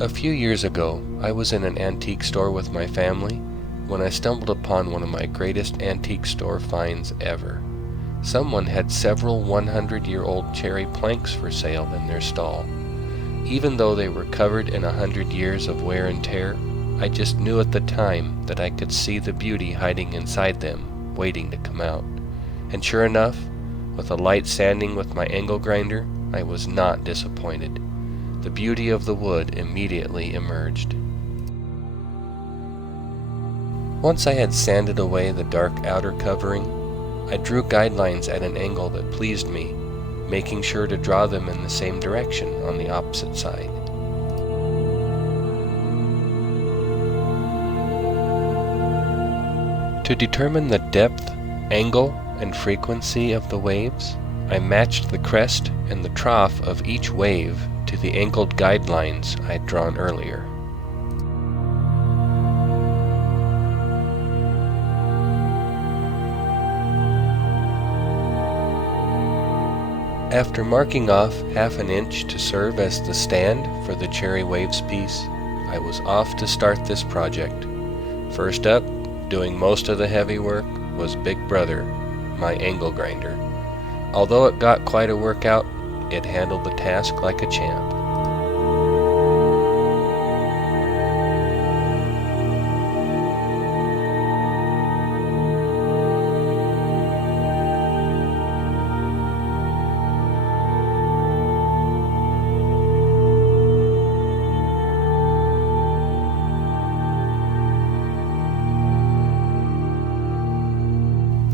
A few years ago, I was in an antique store with my family when I stumbled upon one of my greatest antique store finds ever. Someone had several 100-year-old cherry planks for sale in their stall. Even though they were covered in 100 years of wear and tear, I just knew at the time that I could see the beauty hiding inside them, waiting to come out. And sure enough, with a light sanding with my angle grinder, I was not disappointed. The beauty of the wood immediately emerged. Once I had sanded away the dark outer covering, I drew guidelines at an angle that pleased me, making sure to draw them in the same direction on the opposite side. To determine the depth, angle, and frequency of the waves, I matched the crest and the trough of each wave to the angled guidelines I had drawn earlier. After marking off ½ an inch to serve as the stand for the Cherry Waves piece, I was off to start this project. First up, doing most of the heavy work, was Big Brother, my angle grinder. Although it got quite a workout, it handled the task like a champ.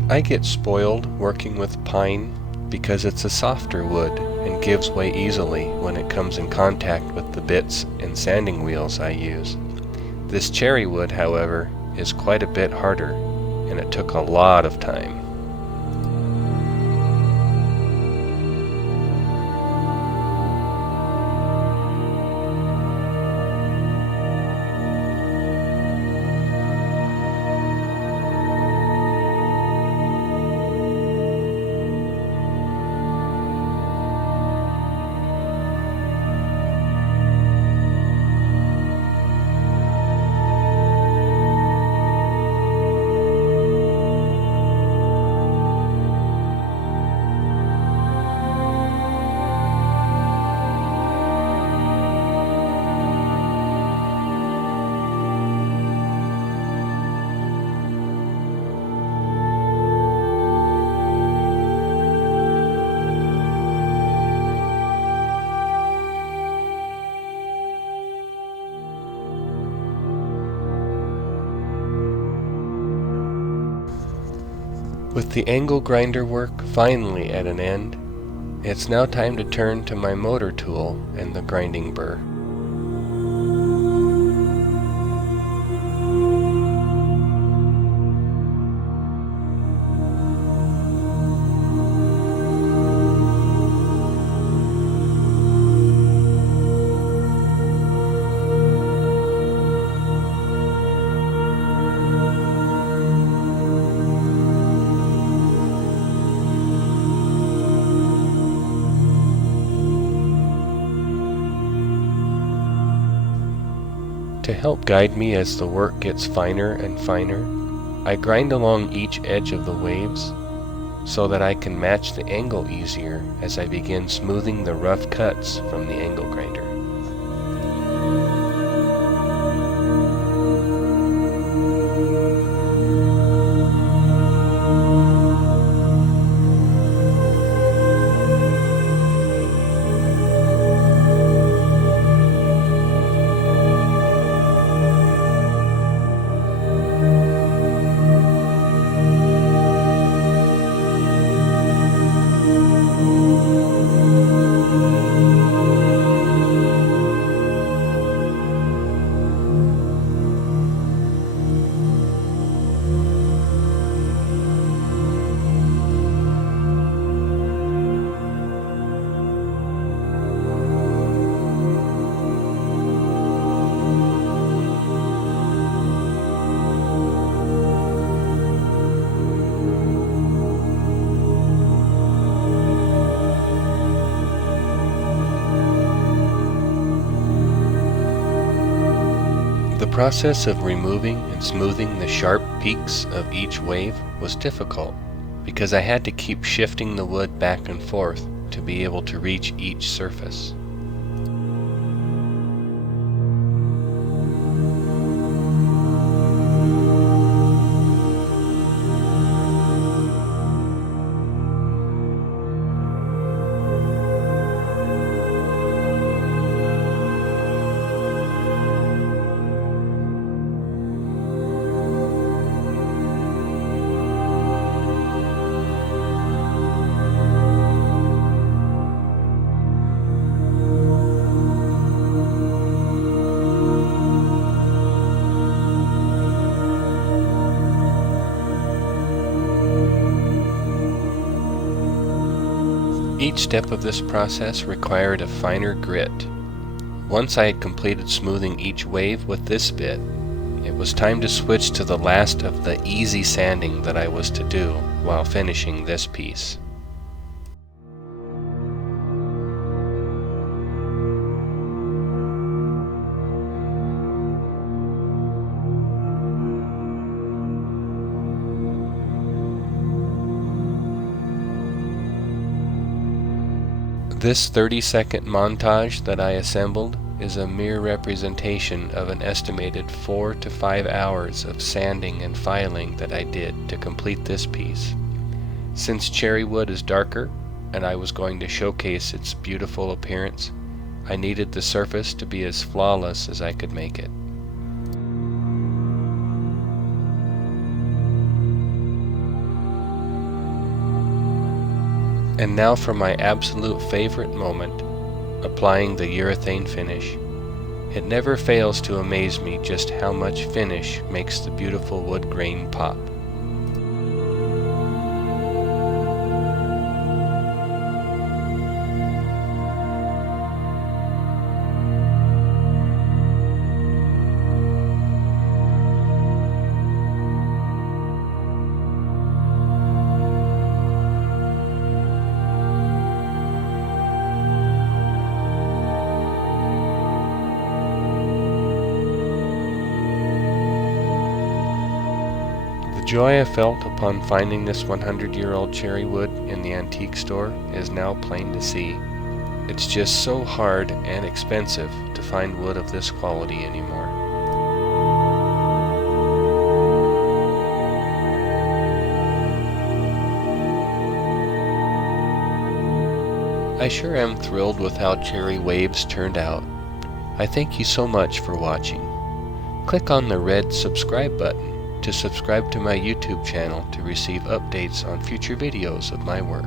I get spoiled working with pine because it's a softer wood and gives way easily when it comes in contact with the bits and sanding wheels I use. This cherry wood, however, is quite a bit harder, and it took a lot of time. With the angle grinder work finally at an end, it's now time to turn to my motor tool and the grinding burr. To help guide me as the work gets finer and finer, I grind along each edge of the waves so that I can match the angle easier as I begin smoothing the rough cuts from the angle grinder. process of removing and smoothing the sharp peaks of each wave was difficult because I had to keep shifting the wood back and forth to be able to reach each surface. Each step of this process required a finer grit. Once I had completed smoothing each wave with this bit, it was time to switch to the last of the easy sanding that I was to do while finishing this piece. This 30-second montage that I assembled is a mere representation of an estimated 4 to 5 hours of sanding and filing that I did to complete this piece. Since cherry wood is darker and I was going to showcase its beautiful appearance, I needed the surface to be as flawless as I could make it. And now for my absolute favorite moment, applying the urethane finish. It never fails to amaze me just how much finish makes the beautiful wood grain pop. The joy I felt upon finding this 100-year-old cherry wood in the antique store is now plain to see. It's just so hard and expensive to find wood of this quality anymore. I sure am thrilled with how Cherry Waves turned out. I thank you so much for watching. Click on the red subscribe button to subscribe to my YouTube channel to receive updates on future videos of my work.